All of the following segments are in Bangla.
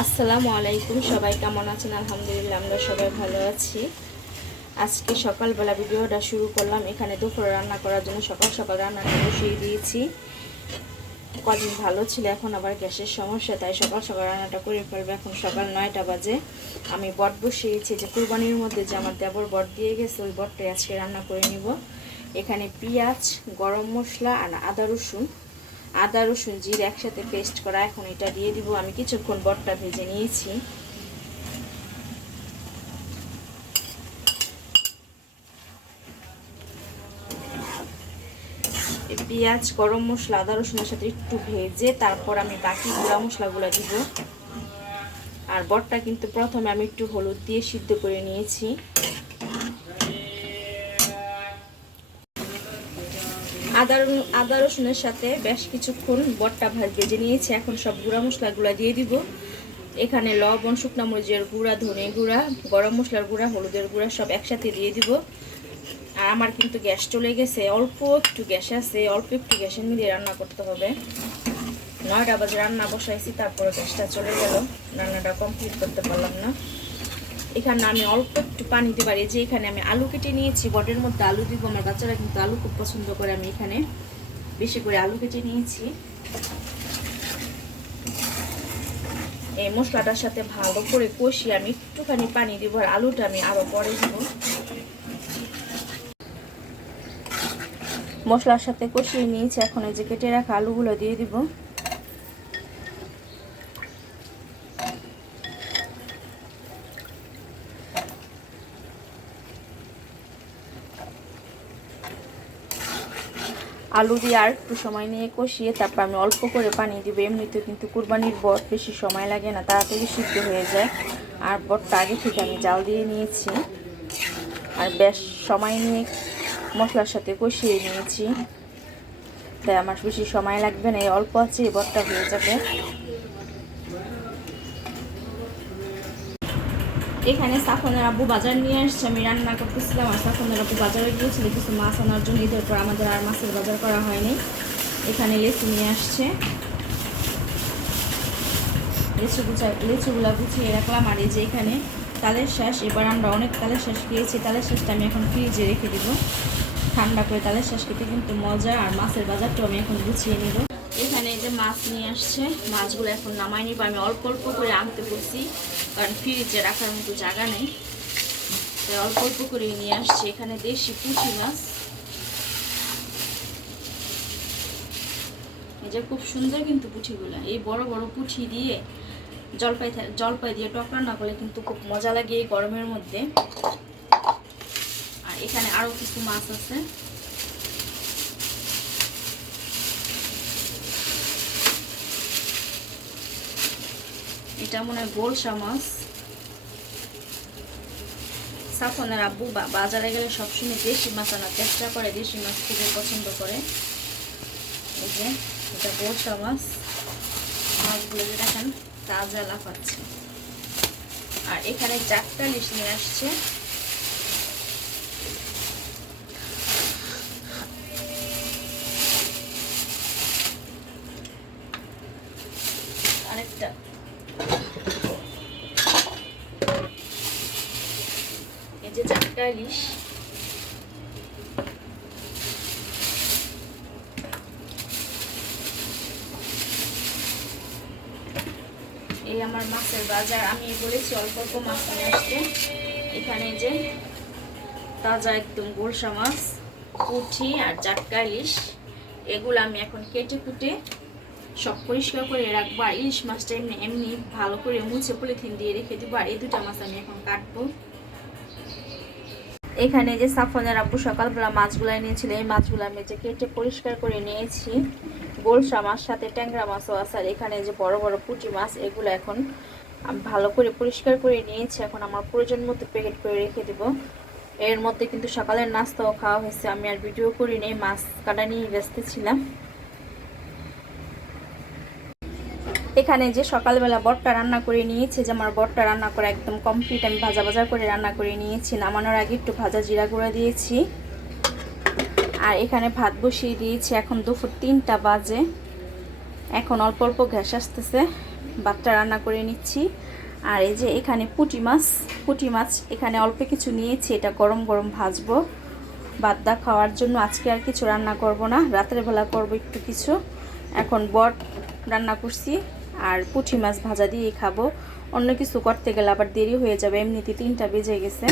আসসালামু আলাইকুম, সবাই কেমন আছেন? আলহামদুলিল্লাহ আমরা সবাই ভালো আছি। আজকে সকালবেলা ভিডিওটা শুরু করলাম। এখানে দুপুরে রান্না করার জন্য সকাল সকাল রান্নাটা বসিয়ে দিয়েছি। কদিন ভালো ছিল, এখন আবার গ্যাসের সমস্যা, তাই সকাল সকাল রান্নাটা করে ফেলবো। এখন সকাল 9টা বাজে। আমি বট বসিয়েছি, যে কুরবানির মধ্যে যে আমার দেবর বট দিয়ে গেছে, ওই বটটাই আজকে রান্না করে নিব। এখানে পেঁয়াজ, গরম মশলা আর আদা রসুন জিরে একসাথে পেস্ট করা, এখন এটা দিয়ে দিব। আমি কিছুক্ষণ বটটা ভেজে নিয়েছি। পেঁয়াজ, গরম মশলা, আদা রসুনের সাথে একটু ভেজে তারপর আমি বাকি গুঁড়া মশলাগুলো দিব। আর বটটা কিন্তু প্রথমে আমি একটু হলুদ দিয়ে সিদ্ধ করে নিয়েছি। আদা রসুনের সাথে বেশ কিছুক্ষণ বটটা ভেজে নিয়েছি। এখন সব গুঁড়া মশলাগুলো দিয়ে দিব। এখানে লবণ, শুকনো মরিচের গুঁড়া, ধনে গুঁড়া, গরম মশলার গুঁড়া, হলুদের গুঁড়া সব একসাথে দিয়ে দিব। আর আমার কিন্তু গ্যাস চলে গেছে, অল্প একটু গ্যাস আছে, অল্প একটু গ্যাসের মধ্যে রান্না করতে হবে। 9টা বাজে রান্না বসাইছি, তারপরে গ্যাসটা চলে গেল, রান্নাটা কমপ্লিট করতে পারলাম না। এখানে আমি অল্প একটু পানি দিতে পারি। যে এখানে আমি আলু কেটে নিয়েছি, বটের মধ্যে আলু দিব। আমার বাচ্চারা কিন্তু আলু খুব পছন্দ করে, আমি এখানে বেশি করে আলু কেটে নিয়েছি। এই মশলাটার সাথে ভালো করে কষিয়ে আমি একটুখানি পানি দিব, আর আলুটা আমি আরো পরে দিব। মশলার সাথে কষিয়ে নিয়েছি, এখন এই যে কেটে রাখা আলুগুলো দিয়ে দিব। আলু দিয়ে আর একটু সময় নিয়ে কষিয়ে তারপর আমি অল্প করে পানি দিব। এমনিতে কিন্তু কুরবানির বট বেশি সময় লাগে না, তাড়াতাড়ি সিদ্ধ হয়ে যায়। আর বটটা আগে থেকে আমি জাল দিয়ে নিয়েছি, আর বেশ সময় নিয়ে মশলার সাথে কষিয়ে নিয়েছি, তাই আমার বেশি সময় লাগবে না। এই অল্প আছে এই বটটা হয়ে যাবে। এখানে সাফনের আব্বু বাজার নিয়ে আসছে, আমি রান্না করতেছিলাম। আর সাফনের আব্বু বাজারে গিয়েছিল কিছু মাছ আনার জন্য, ঈদের পর আমাদের আর মাছের বাজার করা হয়নি। এখানে লেচু নিয়ে আসছে, লেচুগুলা গুছিয়ে রাখলাম। আর এই যে এখানে তালের শ্বাস, এবার আমরা অনেক তালের শ্বাস খেয়েছি। তালের শ্বাসটা আমি এখন ফ্রিজে রেখে দিব, ঠান্ডা করে। তালের শ্বাস খেতে কিন্তু মজা। আর মাছের বাজারটাও আমি এখন গুছিয়ে নিব। এখানে এই যে মাছ নিয়ে আসছে, মাছগুলো এখন নামাই নিব। আমি অল্প অল্প করে আনতে বলছি, কারণ ফ্রিজে রাখার মতো জায়গা নেই, তাই অল্প অল্প করে নিয়ে আসছে। এখানে দেশি পুঁটি মাছ, এই যে খুব সুন্দর কিন্তু পুঁটিগুলো। এই বড় বড় পুঁটি দিয়ে জলপাই দিয়ে টক রান্না করলে কিন্তু খুব মজা লাগে এই গরমের মধ্যে। আর এখানে আরো কিছু মাছ আছে। এটা মনে হয় গোলসা মাছ। সাফনের আব্বু বাজারে গেলে সবসময় দেশি মাছ আনার চেষ্টা করে, দেশি মাছ খুবই পছন্দ করে। এই যে এটা গোলসা মাছ, মাছগুলো যে দেখেন তাজা লাফাচ্ছে। আর এখানে চারটা ইলিশ নিয়ে আসছে। আরেকটা এই যে চারটা ইলিশ। এই আমার মাছের বাজার। আমি বলেছি অল্প অল্প মাছ নিয়ে আসতে। এখানে যে তাজা একদম গোলসা মাছ, পুঁটি আর চারটা ইলিশ, এগুলো আমি এখন কেটে কুটে সব পরিষ্কার করে রাখবো। আর ইলিশ মাছটা এমনি এমনি ভালো করে মুছে পলিথিন দিয়ে রেখে দিব। আর এই দুটা মাছ আমি এখন কাটবো। এখানে যে সাফনের আব্বু সকালবেলা মাছগুলো নিয়েছিল, এই মাছগুলো আমি যে কেটে পরিষ্কার করে নিয়েছি। গোলসা মাছ সাথে ট্যাংরা মাছও আছে। আর এখানে যে বড় বড় পুঁটি মাছ, এগুলো এখন আমি ভালো করে পরিষ্কার করে নিয়েছি। এখন আমার প্রয়োজন মতো প্যাকেট করে রেখে দেব। এর মধ্যে কিন্তু সকালের নাস্তাও খাওয়া হয়েছে, আমি আর ভিডিও করি নেই, মাছ কাটা নিয়ে ব্যস্ত ছিলাম। এখানে যে সকালবেলা বটটা রান্না করে নিয়েছি, যে আমার বটটা রান্না করা একদম কমপ্লিট। আমি ভাজা ভাজা করে রান্না করে নিয়েছি, নামানোর আগে একটু ভাজা জিরা গুঁড়া দিয়েছি। আর এখানে ভাত বসিয়ে দিয়েছি। এখন দুপুর 3টা বাজে, এখন অল্প অল্প গ্যাস আসতেছে। ভাতটা রান্না করে নিচ্ছি। আর এই যে এখানে পুঁটি মাছ এখানে অল্প কিছু নিয়েছি, এটা গরম গরম ভাজবো ভাত দা খাওয়ার জন্য। আজকে আর কিছু রান্না করব না, রাতের বেলা করব একটু কিছু। এখন বট রান্না করছি আর পুঁটি মাছ ভাজা দিয়ে খাবো। অন্য কিছু করতে গেলে আবার দেরি হয়ে যাবে, এমনিতে 3টা বেজে গেছে।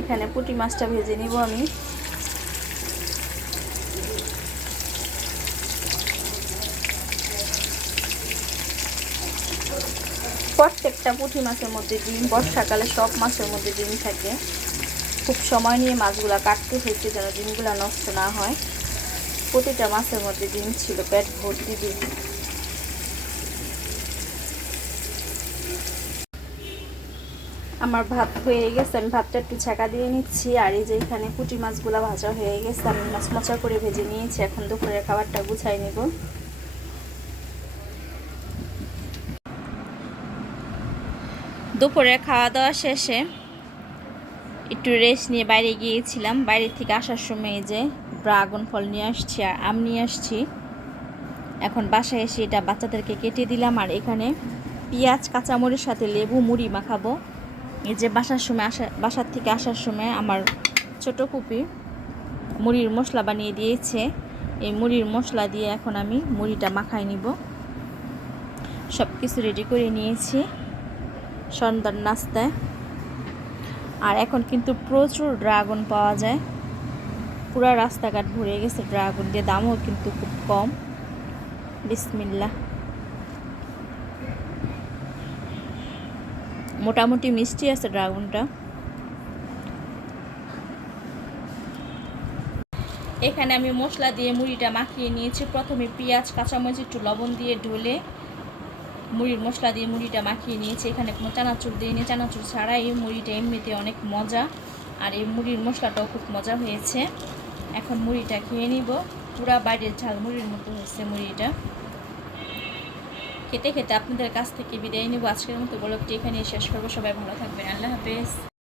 এখানে পুঁটি মাছটা ভেজে নিব আমি। প্রত্যেকটা পুঁটি মাছের মধ্যে ডিম, বর্ষাকালে সব মাছের মধ্যে ডিম থাকে। খুব সময় নিয়ে মাছগুলা কাটতে হয়েছে যেন ডিমগুলা নষ্ট না হয়। প্রতিটা মাছের মধ্যে ডিম ছিল, পেট ভর্তি ডিম। আমার ভাত হয়ে গেছে, আমি ভাতটা একটু ছাঁকা দিয়ে নিচ্ছি। আর এই যে এখানে পুঁটি মাছগুলা ভাজা হয়ে গেছে, আমি মচমচা করে ভেজে নিয়েছি। এখন দুপুরের খাবারটা গুছাই নেব। দুপুরে খাওয়া দাওয়া শেষে একটু রেস্ট নিয়ে বাইরে গিয়েছিলাম। বাইরে থেকে আসার সময় এই যে ড্রাগন ফল নিয়ে আসছি আর আম নিয়ে আসছি। এখন বাসায় এসে এটা বাচ্চাদেরকে কেটে দিলাম। আর এখানে পেঁয়াজ কাঁচামরিচের সাথে লেবু মুড়ি মাখাবো। এই যে বাসার থেকে আসার সময় আমার ছোট ফুপি মুড়ির মশলা বানিয়ে দিয়েছে। এই মুড়ির মশলা দিয়ে এখন আমি মুড়িটা মাখাই নিব। সব কিছু রেডি করে নিয়েছি সন্ধ্যার নাস্তায়। আর এখন কিন্তু প্রচুর ড্রাগন পাওয়া যায়, পুরা রাস্তাঘাট ভরে গেছে ড্রাগন দিয়ে, দামও কিন্তু খুব কম। বিসমিল্লাহ। মোটামুটি মিষ্টি আছে ড্রাগনটা। এখানে আমি মশলা দিয়ে মুড়িটা মাখিয়ে নিয়েছি। প্রথমে পেঁয়াজ কাঁচামরিচ একটু লবণ দিয়ে ঢলে মুড়ির মশলা দিয়ে মুড়িটা মাখিয়ে নিয়েছি। এখানে কোনো চানাচুর দিইনি, চানাচুর ছাড়া এই মুড়িটা এমনিতে অনেক মজা। আর এই মুড়ির মশলাটাও খুব মজা হয়েছে। এখন মুড়িটা খেয়ে নিব। পুরা বাইরের ঝাল মুড়ির মতো হয়েছে মুড়িটা। খেতে খেতে আপনাদের কাছ থেকে বিদায় নিব। আজকের মতো ব্লগটি এখানে শেষ করবো। সবাই ভালো থাকবেন। আল্লাহ হাফেজ।